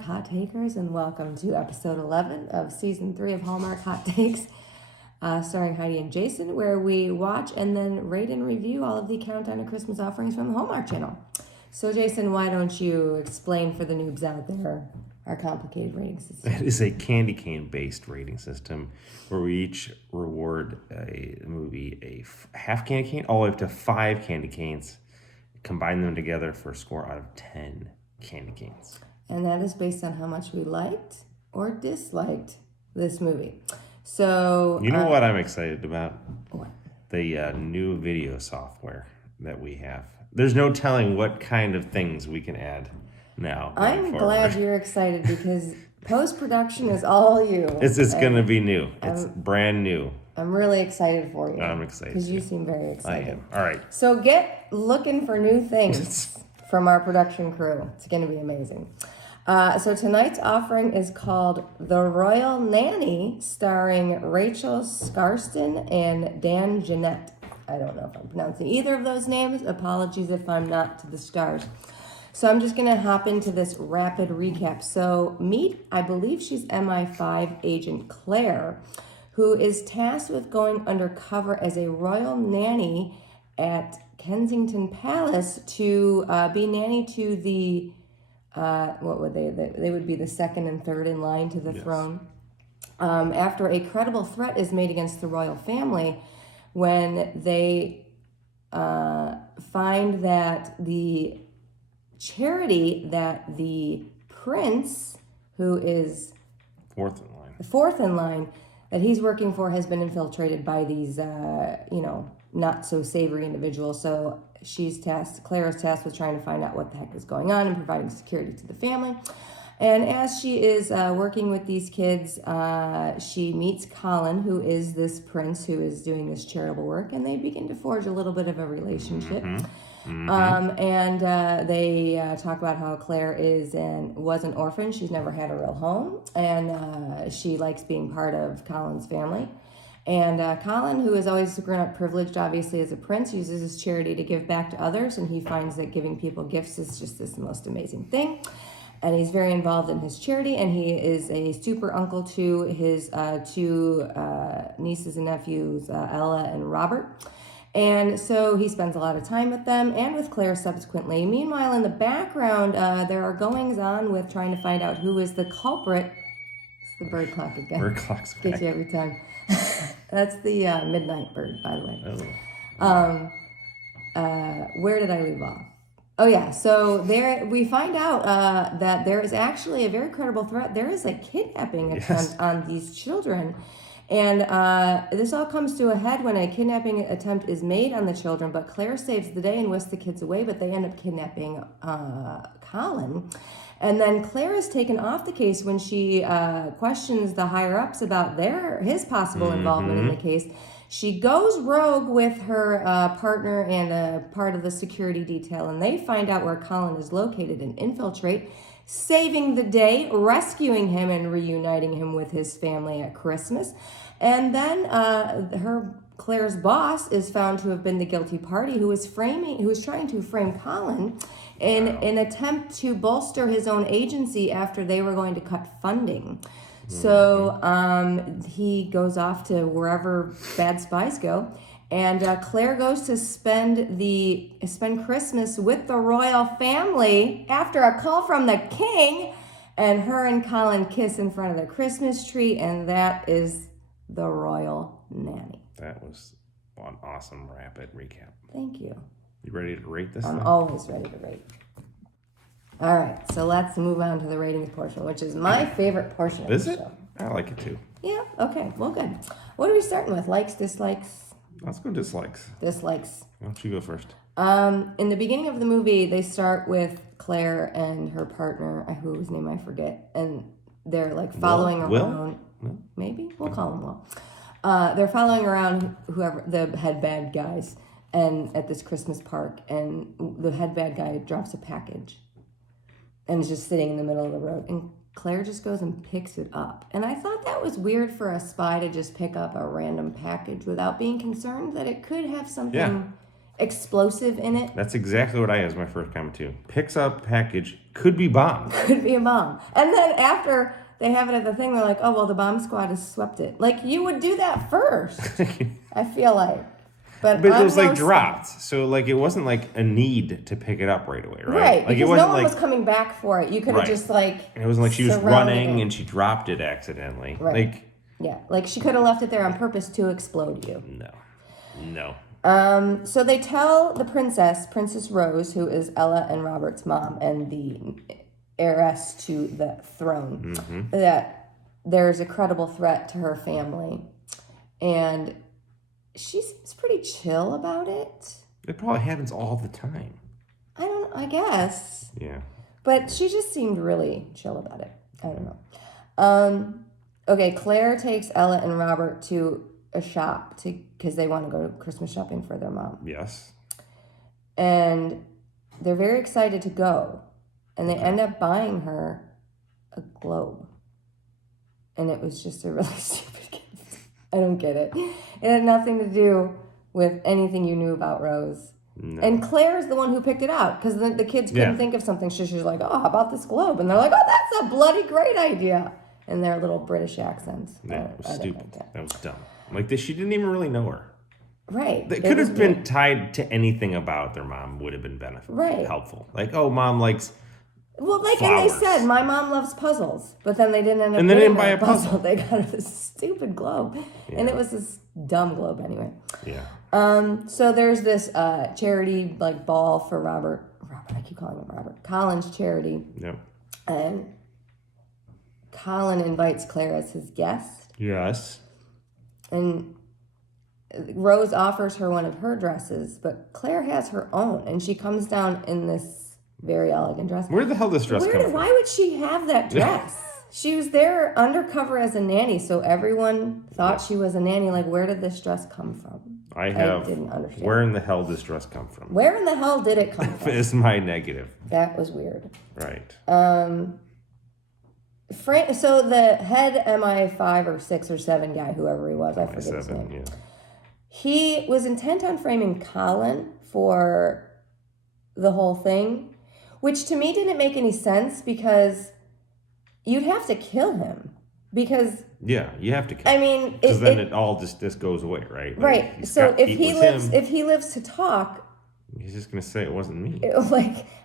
Hallmark Hot Takers, and welcome to episode 11 of season 3 of Hallmark Hot Takes, starring Heidi and Jason, where we watch and then rate and review all of the Countdown to Christmas offerings from the Hallmark Channel. So, Jason, why don't you explain for the noobs out there our complicated rating system? It is a candy cane-based rating system where we each reward a movie a half candy cane all the way up to 5 candy canes, combine them together for a score out of 10 candy canes. And that is based on how much we liked or disliked this movie. So you know what I'm excited about? What? The new video software that we have. There's no telling what kind of things we can add now. I'm glad you're excited because post-production is all you. It's going to be new. It's brand new. I'm really excited for you. I'm excited. Because you seem very excited. I am. All right. So get looking for new things from our production crew. It's going to be amazing. So tonight's offering is called The Royal Nanny, starring Rachel Scarston and Dan Jeanette. I don't know if I'm pronouncing either of those names. Apologies if I'm not to the stars. So I'm just going to hop into this rapid recap. So meet, I believe she's MI5 agent Claire, who is tasked with going undercover as a royal nanny at Kensington Palace to be nanny to the what would they would be the second and third in line to the throne. After a credible threat is made against the royal family, when they find that the charity that the prince, who is fourth in line, that he's working for has been infiltrated by these, not so savory individuals. So Claire is tasked with trying to find out what the heck is going on and providing security to the family. And as she is working with these kids, she meets Colin, who is this prince who is doing this charitable work, and they begin to forge a little bit of a relationship. They talk about how Claire was an orphan. She's never had a real home, and she likes being part of Colin's family. And Colin, who has always grown up privileged, obviously, as a prince, uses his charity to give back to others, and he finds that giving people gifts is just this most amazing thing. And he's very involved in his charity, and he is a super uncle to his two nieces and nephews, Ella and Robert. And so he spends a lot of time with them and with Claire subsequently. Meanwhile, in the background, there are goings on with trying to find out who is the culprit. It's the bird clock again. Bird clock's back. Gets you every time. That's the midnight bird, by the way. Oh. Where did I leave off? Oh, yeah. So there we find out that there is actually a very credible threat. There is a kidnapping attempt on these children. And this all comes to a head when a kidnapping attempt is made on the children, but Claire saves the day and whisks the kids away, but they end up kidnapping Colin. And then Claire is taken off the case when she questions the higher-ups about his possible involvement in the case. She goes rogue with her partner and a part of the security detail, and they find out where Colin is located and infiltrate, saving the day, rescuing him and reuniting him with his family at Christmas. And then Claire's boss is found to have been the guilty party who was trying to frame Colin in an attempt to bolster his own agency after they were going to cut funding. So he goes off to wherever bad spies go. And Claire goes to spend Christmas with the royal family after a call from the king, and her and Colin kiss in front of the Christmas tree, and that is The Royal Nanny. That was an awesome rapid recap. Thank you. You ready to rate this? I'm always ready to rate. All right, so let's move on to the ratings portion, which is my favorite portion of the show. Is it? I like it too. Yeah, okay, well, good. What are we starting with? Likes, dislikes? Let's go dislikes. Dislikes. Why don't you go first? In the beginning of the movie, they start with Claire and her partner, whose name I forget, and they're like following around. Will? Maybe? We'll call him Will. They're following around whoever, the head bad guys, and at this Christmas park, and the head bad guy drops a package and is just sitting in the middle of the road, and Claire just goes and picks it up. And I thought that was weird for a spy to just pick up a random package without being concerned that it could have something explosive in it. That's exactly what I had as my first comment too. Picks up package, could be bomb. Could be a bomb. And then after they have it at the thing, they're like, oh, well, the bomb squad has swept it. Like, you would do that first, I feel like. But it was like dropped. So like it wasn't like a need to pick it up right away, right? Right, Like because it wasn't no one like, was coming back for it. You could have just like it wasn't like she was surrounded running it. and she dropped it accidentally. Right. Like Yeah, like she could have left it there on purpose to explode you. No. So they tell the Princess Rose, who is Ella and Robert's mom and the heiress to the throne, that there's a credible threat to her family. And she seems pretty chill about it. It probably happens all the time. I guess. Yeah. But she just seemed really chill about it. I don't know. Okay, Claire takes Ella and Robert to a shop because they want to go Christmas shopping for their mom. Yes. And they're very excited to go. And they end up buying her a globe. And it was just a really stupid gift. I don't get it. It had nothing to do with anything you knew about Rose. No. And Claire is the one who picked it out because the kids couldn't think of something. She's like, oh, how about this globe? And they're like, oh, that's a bloody great idea. In their little British accents. Yeah, it was stupid. That was dumb. Like, she didn't even really know her. Right. It could have been tied to anything about their mom would have been helpful. Like, oh, mom likes flowers. And they said, my mom loves puzzles. But then they didn't end up and they didn't buy a puzzle. They got her this stupid globe. Yeah. And it was this dumb globe anyway. Yeah. So there's this charity like ball for Robert, I keep calling him Robert. Colin's charity. Yep. And Colin invites Claire as his guest. Yes. And Rose offers her one of her dresses, but Claire has her own, and she comes down in this very elegant dress. Where the hell did this dress come from? Why would she have that dress? She was there undercover as a nanny, so everyone thought she was a nanny. Like, where did this dress come from? I didn't understand. Where in the hell did this dress come from? Where in the hell did it come from? Is my negative. That was weird. Right. So the head MI5 or 6 or 7 guy, whoever he was, I forget his name. Yeah. He was intent on framing Colin for the whole thing, which to me didn't make any sense because you'd have to kill him. Because you have to kill him. I mean, because then it all just goes away, right? Like, right. So if he lives to talk, he's just gonna say it wasn't me.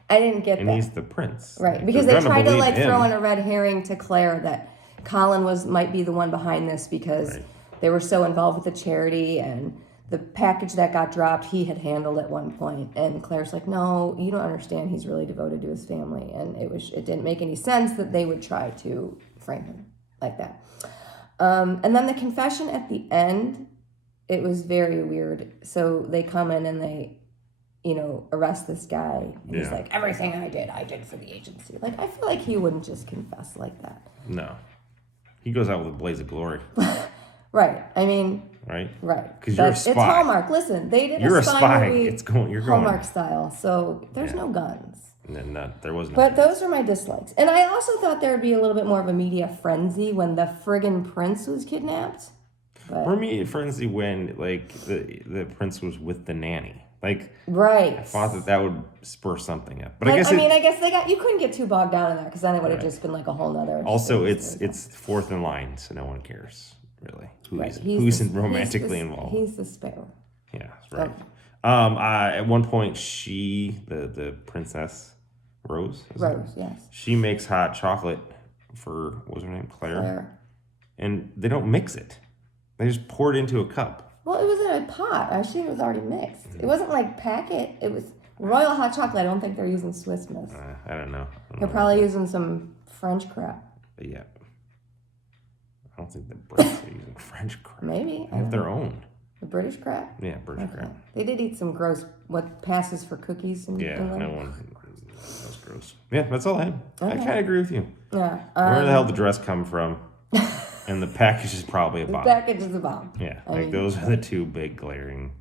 I didn't get and that. And he's the prince. Right, because they tried to throw in a red herring to Claire that Colin might be the one behind this because they were so involved with the charity and the package that got dropped he had handled at one point. And Claire's like, no, you don't understand. He's really devoted to his family. And it didn't make any sense that they would try to frame him like that. And then the confession at the end, it was very weird. So they come in and they arrest this guy. And he's like, everything I did for the agency. Like, I feel like he wouldn't just confess like that. No. He goes out with a blaze of glory. Right. I mean... Right? Right. Because you're a spy. It's Hallmark. Listen, they did you're a spy movie. You're Hallmark style. So there's no guns. There was no But guns. those are my dislikes. And I also thought there would be a little bit more of a media frenzy when the friggin' prince was kidnapped. But... For me, frenzy when, like, the prince was with the nanny. Like, right. I thought that would spur something up. But I guess you couldn't get too bogged down in that because then it would have just been like a whole nother. Also, it's fourth in line, so no one cares, really. Who's romantically involved. He's the sparrow. Yeah, right. Okay. At one point, the princess, Rose? Yes. She makes hot chocolate for, what was her name? Claire. And they don't mix it. They just pour it into a cup. Well, it was in a pot. I assume it was already mixed. It wasn't like packet. It was royal hot chocolate. I don't think they're using Swiss Miss. I don't know. They're probably using some French crap. But yeah. I don't think the Brits are using French crap. Maybe. They have their own. The British crap? Yeah, British crap. They did eat some gross, what passes for cookies in England. No one. That's gross. Yeah, that's all I had. Okay. I kind of agree with you. Yeah. Where the hell did the dress come from? And the package is probably a bomb. The package is a bomb. Yeah, those are the two big glaring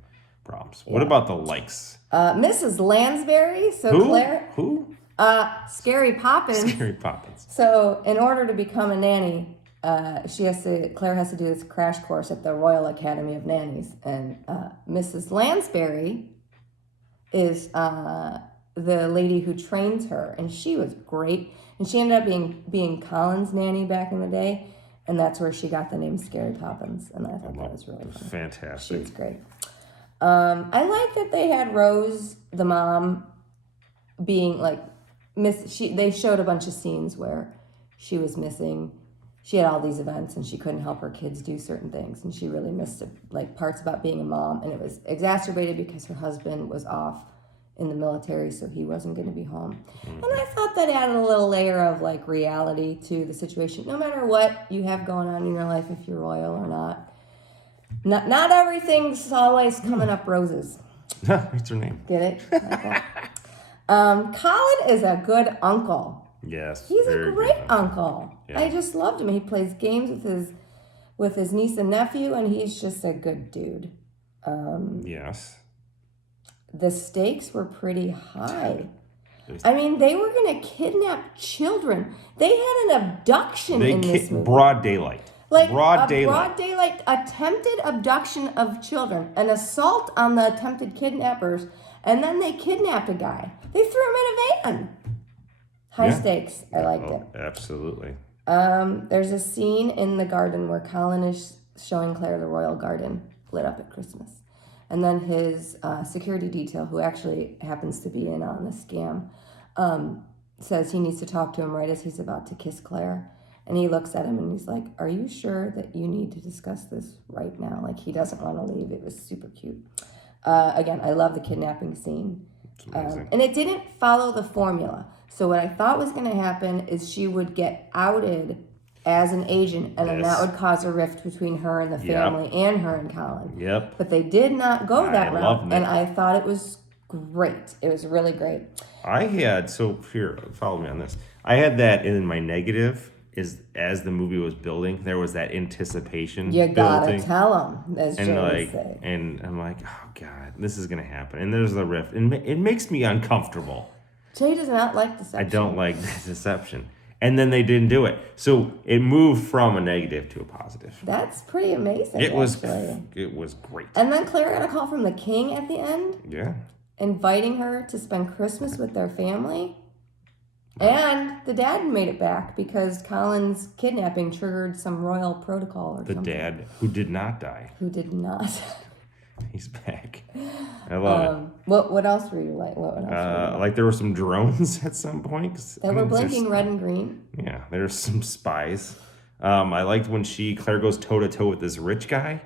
problems. What about the likes? Mrs. Lansbury. So Who? Claire. Who? Scary Poppins. Scary Poppins. So in order to become a nanny, Claire has to do this crash course at the Royal Academy of Nannies, and Mrs. Lansbury is the lady who trains her, and she was great. And she ended up being Colin's nanny back in the day, and that's where she got the name Scary Poppins. And I thought that was really fun. Fantastic. She was great. I like that they had Rose, the mom, being like they showed a bunch of scenes where she was missing. She had all these events and she couldn't help her kids do certain things, and she really missed like parts about being a mom, and it was exacerbated because her husband was off in the military, so he wasn't going to be home. And I thought that added a little layer of like reality to the situation. No matter what you have going on in your life, if you're royal or not everything's always coming up roses. What's her name? Get it? Okay. Colin is a good uncle. Yes. He's a great uncle. Yeah. I just loved him. He plays games with his niece and nephew, and he's just a good dude. Yes. The stakes were pretty high. I mean, they were going to kidnap children. They had an abduction in this movie. Broad daylight. Like broad daylight attempted abduction of children, an assault on the attempted kidnappers, and then they kidnapped a guy. They threw him in a van. High stakes. I liked it. Absolutely. There's a scene in the garden where Colin is showing Claire the royal garden lit up at Christmas. And then his security detail, who actually happens to be in on the scam, says he needs to talk to him right as he's about to kiss Claire. And he looks at him and he's like, "Are you sure that you need to discuss this right now?" Like, he doesn't want to leave. It was super cute. Again, I love the kidnapping scene. It's amazing. And it didn't follow the formula. So what I thought was going to happen is she would get outed as an agent, and then that would cause a rift between her and the family and her and Colin. Yep. But they did not go that route, loved it. and I thought it was great. It was really great. I had, so here, follow me on this. I had that in my negative, is as the movie was building, there was that anticipation You gotta building. tell them, as Jay would like, say. and I'm like, oh God, this is gonna happen. And there's the rift, and it makes me uncomfortable. Jay does not like deception. I don't like the deception. And then they didn't do it, so it moved from a negative to a positive. That's pretty amazing. It was great. And then Claire got a call from the king at the end, Yeah. inviting her to spend Christmas with their family. And the dad made it back because Colin's kidnapping triggered some royal protocol or something. The dad who did not die. Who did not. He's back. I love it. What else were you like? What else were you like? Like there were some drones at some point. That were blinking red and green. Yeah, there's some spies. I liked when Claire goes toe to toe with this rich guy.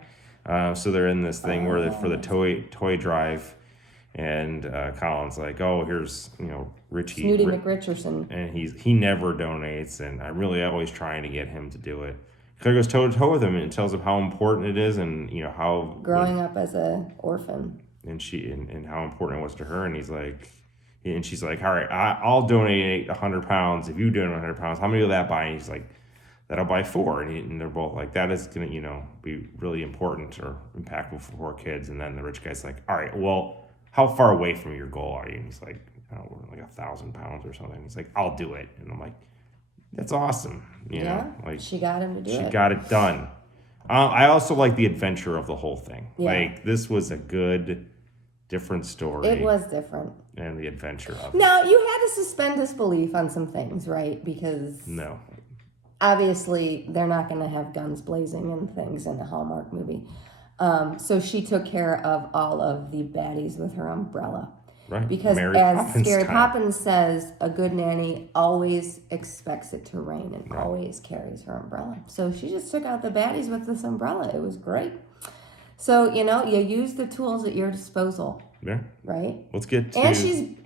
So they're in this thing where for the toy drive, and Colin's like, "Oh, here's Richie, Snooty McRicherson," and he never donates, and I'm really always trying to get him to do it. Claire goes toe to toe with him and tells him how important it is, and how growing up as an orphan, and and how important it was to her. And he's like, and she's like, "All right, I'll donate 100 pounds if you donate 100 pounds. How many will that buy?" And he's like, "That'll buy 4." And they're both like, "That is gonna be really important or impactful for 4 kids." And then the rich guy's like, "All right, well, how far away from your goal are you?" And he's like, like 1,000 pounds or something. He's like, "I'll do it." And I'm like, that's awesome. You know, like she got him to do it. She got it done. I also like the adventure of the whole thing. Yeah. Like, this was a good, different story. It was different. And the adventure of Now, you had to suspend disbelief on some things, right? Because No. obviously they're not going to have guns blazing and things in the Hallmark movie. So she took care of all of the baddies with her umbrella. Right. Because Mary as Poppins Scary time. Poppins says, a good nanny always expects it to rain and always carries her umbrella. So she just took out the baddies with this umbrella. It was great. So, you use the tools at your disposal. Yeah. Right? Let's get to... And she's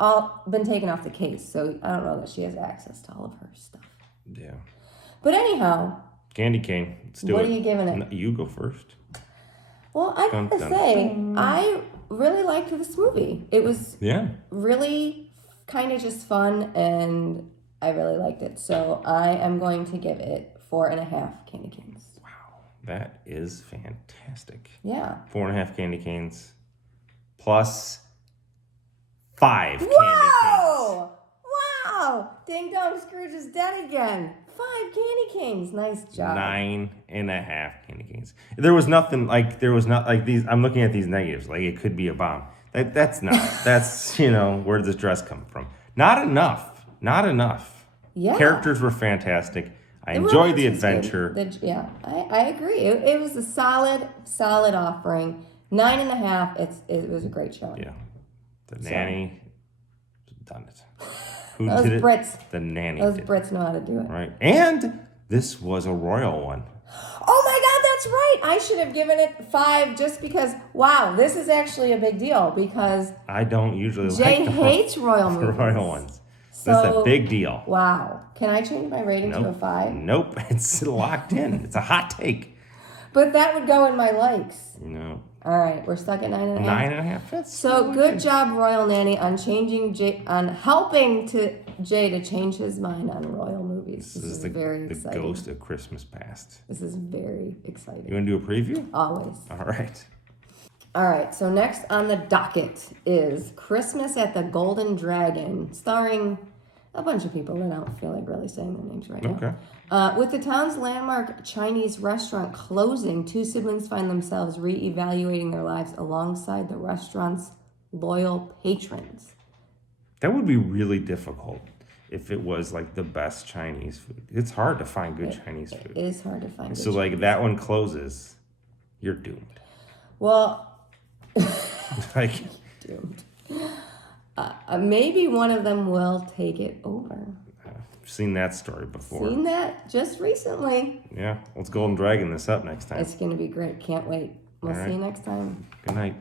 been taken off the case, so I don't know that she has access to all of her stuff. Yeah. But anyhow... Candy cane. Let's do it. What are you giving it? No, you go first. Well, I gotta say, I really liked this movie. It was really kind of just fun, and I really liked it. So I am going to give it 4.5 candy canes. Wow. That is fantastic. Yeah. 4.5 candy canes plus 5 candy canes. Whoa! Wow! Ding dong, Scrooge is dead again. 5 candy canes. Nice job. 9.5 candy canes. There was not like these. I'm looking at these negatives. Like, it could be a bomb. That's where did this dress come from? Not enough. Yeah. Characters were fantastic. I The enjoyed the romance was adventure. good. I agree. It was a solid offering. 9.5. It was a great show. Yeah, the Nanny done it. Who Those did it? Brits. The Nanny. Those did it. Brits know how to do it. Right, and this was a royal one. Oh my God, that's right. I should have given it 5 just because. Wow, this is actually a big deal because I don't usually Jay like hates royal the movies. royal ones. That's a So, big deal. Wow. Can I change my rating to a 5? Nope, it's locked in. It's a hot take. But that would go in my likes. No. All right, we're stuck at 9.5. 9.5. That's So really good job, Royal Nanny, on helping Jay to change his mind on royal movies. This is very the exciting. ghost of Christmas past. This is very exciting. You want to do a preview? Always. All right. All right, so next on the docket is Christmas at the Golden Dragon, starring a bunch of people that I don't feel like really saying their names right now. Okay. With the town's landmark Chinese restaurant closing, 2 siblings find themselves re-evaluating their lives alongside the restaurant's loyal patrons. That would be really difficult if it was like the best Chinese food. It's hard to find good Chinese food. It is hard to find. So like that one closes, you're doomed. Well, Like doomed. Maybe one of them will take it over. I've seen that story before. Seen that just recently. Yeah, let's Golden Dragon this up next time. It's going to be great. Can't wait. We'll All right. see you next time. Good night.